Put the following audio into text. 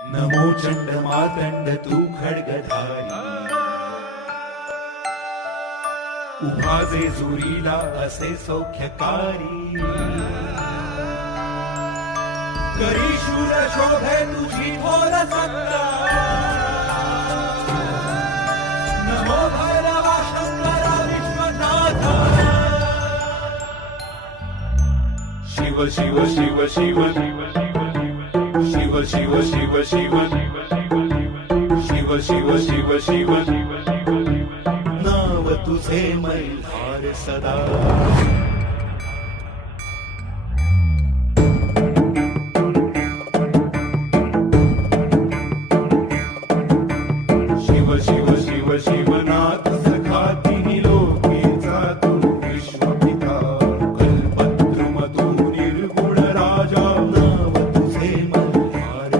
नमो चंड मातंड तू खड्गधारी, उभा जेजुरीला असे सौख्यकारी, करी शूर शोभे तुझी थोर सत्ता, नमो भैरवा शंकरा विश्वनाथा, शिव शिव शिव शिव शिव शिव शिव शिव शिव शिव शिव शिव नाव तुझे मल्हार सदा।